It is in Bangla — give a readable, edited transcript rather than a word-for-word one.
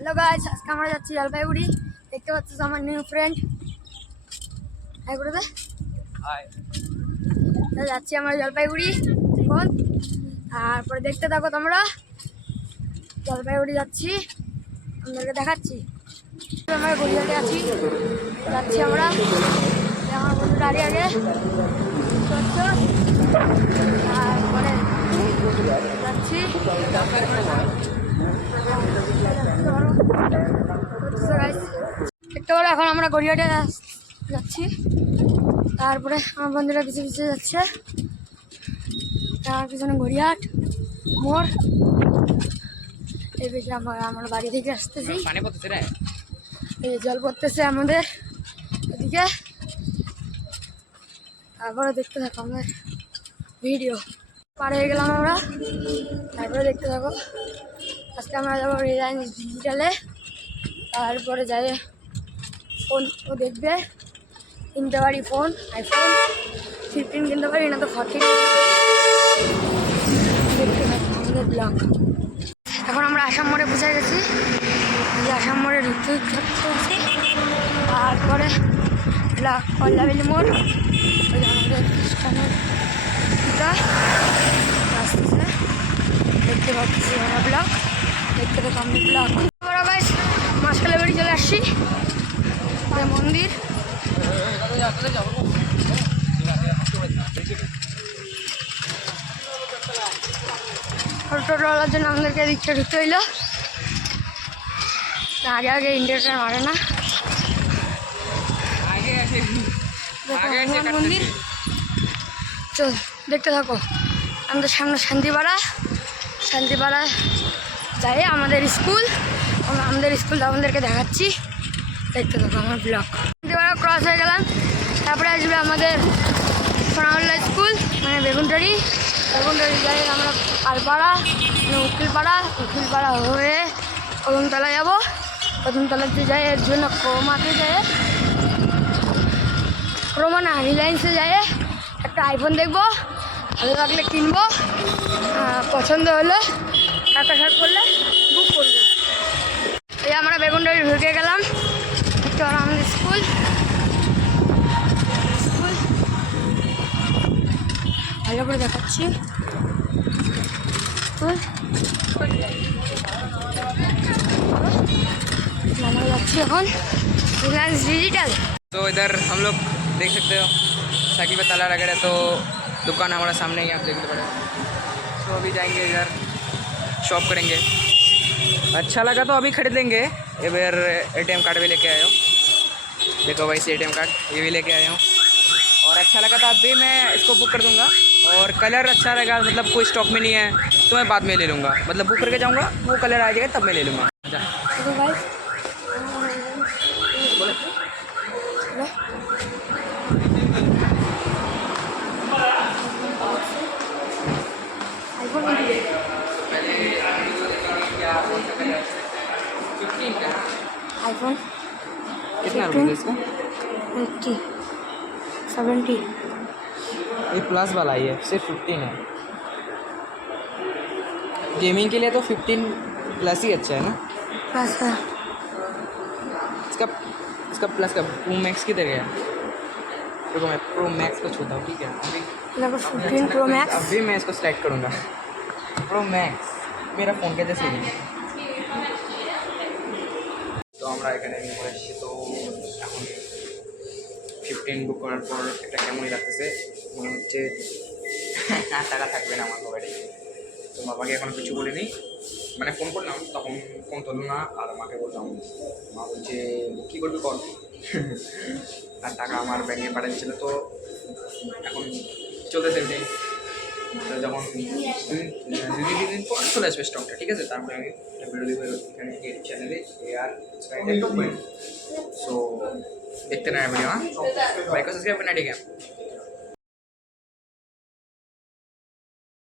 হ্যালো গাইস, আজকে আমরা যাচ্ছি জলপাইগুড়ি। দেখতে পাচ্ছ আমার নিউ ফ্রেন্ড। হাই করে দে। হাই। যাচ্ছি আমরা জলপাইগুড়ি এখন। তারপরে দেখতে থাকো তোমরা। জলপাইগুড়ি যাচ্ছি, আমাদেরকে দেখাচ্ছি। আমরা গড়িয়াতে আছি, যাচ্ছি আমরা। আমার বন্ধু গাড়ি আগে তারপরে যাচ্ছি। দেখতে পারো এখন আমরা গড়িয়াটে যাচ্ছি। তারপরে আমার বন্ধুরা পিছিয়ে পিছিয়ে যাচ্ছে। তার পিছনে গড়িয়াট মোড়। এই দিকে আমার বাড়ি থেকে আসতেছি। এই জল পড়তেছে আমাদের এদিকে। তারপরে দেখতে থাকো আমাদের ভিডিও। পার হয়ে গেলাম আমরা। তারপরে দেখতে থাকো। আজকে আমরা যাবো রিলায়েন্স ডিজিটালে। তারপরে যাই ফোন ও দেখবে, কিনতে পারি ফোন, আইফোন 15 কিনতে পারি, না তো 14 দেখতে থাকো আমাদের ব্লগ। এখন আমরা আসাম মোড়ে পৌঁছে গেছি। আসাম মোড়ে ঢুকতে চলছি। তারপরে কল্যাণী মোড়, ওই আমাদের খ্রিস্টানের আসতেছে। দেখতে পাচ্ছি আমরা ব্লগ, দেখতে থাকো আমাদের ব্লগ। আমরা ভাই মাসকালে বাড়ি চলে আসছি, মন্দির। টোটোওয়ালার জন্য আমাদেরকে রিক্সা ঢুকতে হইলো। আগে আগে ইন্ডিয়াটা মারে না। মন্দির চল, দেখতে থাকো। আমাদের সামনে শান্তিপাড়া যাই আমাদের স্কুল। আমাদের স্কুলটা আমাদেরকে দেখাচ্ছি, দেখতে থাকো আমার ব্লগ। শান্তিপাড়া ক্রস হয়ে গেলাম। তারপরে আসবে আমাদের সোনাউল্লা স্কুল, মানে বেগুনটারি যাই আমরা পালপাড়া, উকিলপাড়া হয়ে কদমতলা যাবো। কদমতলাতে যাই এর জন্য ক্রোমা না রিলায়েন্সে যাই একটা আইফোন দেখবো, ভালো লাগলে কিনবো, পছন্দ হলে টাকা শার্ট করলে বুক করবো। এই আমরা বেগুনটারি ঢুকে গেলাম। একটু আমাদের স্কুল ভালো করে দেখাচ্ছি। আমরা যাচ্ছি এখন रिलायंस डिजिटल। तो इधर हम लोग देख सकते हो साइकिल पे ताला लगा है, तो दुकान हमारा सामने ही आप देखते पड़े। तो अभी जाएंगे इधर, शॉप करेंगे। अच्छा लगा तो अभी खरीद लेंगे। ये बार ATM कार्ड भी लेके आया हूँ, देखो भाई से ATM कार्ड ये भी लेके आया हूँ। और अच्छा लगा तो अभी मैं इसको बुक कर दूँगा। और कलर अच्छा रहेगा, मतलब कोई स्टॉक में नहीं है तो मैं बाद में ले लूँगा, मतलब बुक करके जाऊँगा, वो कलर आ जाएगा तब मैं ले लूँगा। आईफोन कितना रुपये इसका? 80 70। ये प्लस वाला ही है, सिर्फ 15 है। गेमिंग के लिए तो 15 प्लस ही अच्छा है ना। प्लस है इसका प्लस का प्रो मैक्स किधर गया? देखो मैं प्रो मैक्स को छूता हूँ, ठीक है। अभी 15 प्रो मैक्स। अभी मैं इसको सेलेक्ट करूँगा प्रो मैक्स, मेरा फ़ोन के जैसे ही। তো আমরা এখানে নিয়ে এসেছি। তো এখন 15 বুক করার পর এটা কেমনই লাগতেছে, মনে হচ্ছে আর টাকা থাকবে না আমার মোবাইলে। তো বাবাকে এখন কিছু বলিনি, মানে ফোন করলাম তখন ফোন তুললো না, আর মাকে বললাম, মা বলছে কী করবি কর। আর টাকা আমার ব্যাংকে পাঠিয়েছিল। তো এখন চলতেছে এটাই। যখন দুই দিন পর চলে আসবে স্টকটা, ঠিক আছে। তারপরে আমি ভিডিও দিব এখানে চ্যানেলে আর সো देखते रहना वीडियो। हाँ, लाइक और सब्सक्राइब करना, ठीक है।